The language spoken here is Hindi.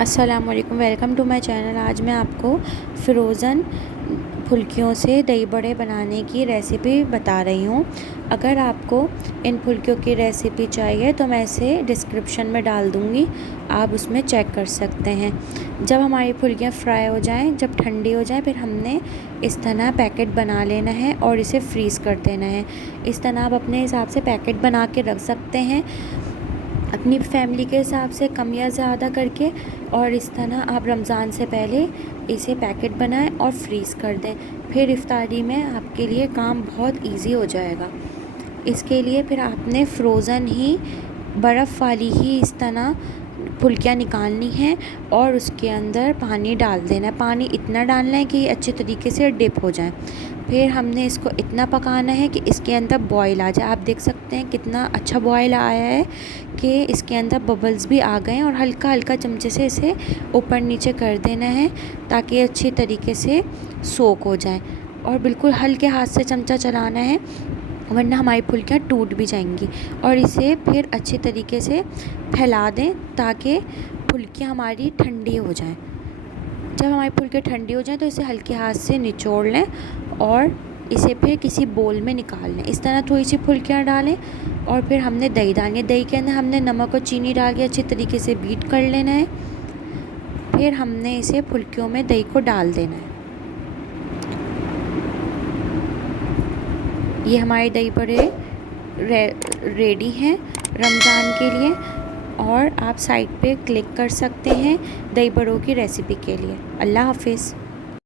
अस्सलामुअलैकुम, वेलकम टू माय चैनल। आज मैं आपको फ्रोज़न फुल्कियों से दही बड़े बनाने की रेसिपी बता रही हूँ। अगर आपको इन फुल्कियों की रेसिपी चाहिए तो मैं इसे डिस्क्रिप्शन में डाल दूँगी, आप उसमें चेक कर सकते हैं। जब हमारी फुल्कियाँ फ्राई हो जाएं, जब ठंडी हो जाएं, फिर हमने इस तरह पैकेट बना लेना है और इसे फ्रीज़ कर देना है। इस तरह आप अपने हिसाब से पैकेट बना के रख सकते हैं, अपनी फैमिली के हिसाब से कम या ज़्यादा करके। और इस तरह आप रमज़ान से पहले इसे पैकेट बनाएं और फ्रीज़ कर दें। फिर इफ्तारी में आपके लिए काम बहुत इजी हो जाएगा। इसके लिए फिर आपने फ्रोज़न ही बर्फ़ वाली ही इस तरह फुल्कियाँ निकालनी हैं और उसके अंदर पानी डाल देना है। पानी इतना डालना है कि ये अच्छी तरीके से डिप हो जाए। फिर हमने इसको इतना पकाना है कि इसके अंदर बॉयल आ जाए। आप देख सकते हैं कितना अच्छा बॉयल आया है कि इसके अंदर बबल्स भी आ गए हैं, और हल्का हल्का चमचे से इसे ऊपर नीचे कर देना है ताकि अच्छी तरीके से सोक हो जाए। और बिल्कुल हल्के हाथ से चमचा चलाना है, वरना हमारी फुल्कियाँ टूट भी जाएंगी। और इसे फिर अच्छी तरीके से फैला दें ताकि फुल्कियाँ हमारी ठंडी हो जाएं। जब हमारी फुल्कियाँ ठंडी हो जाएं तो इसे हल्के हाथ से निचोड़ लें और इसे फिर किसी बोल में निकाल लें। इस तरह थोड़ी सी फुल्कियाँ डालें और फिर हमने दही डालनी है। दही के अंदर हमने नमक और चीनी डाल के अच्छी तरीके से बीट कर लेना है। फिर हमने इसे फुल्कियों में दही को डाल देना है। ये हमारे दही बड़े रेडी हैं रमज़ान के लिए। और आप साइड पे क्लिक कर सकते हैं दही बड़ों की रेसिपी के लिए। अल्लाह हाफिज़।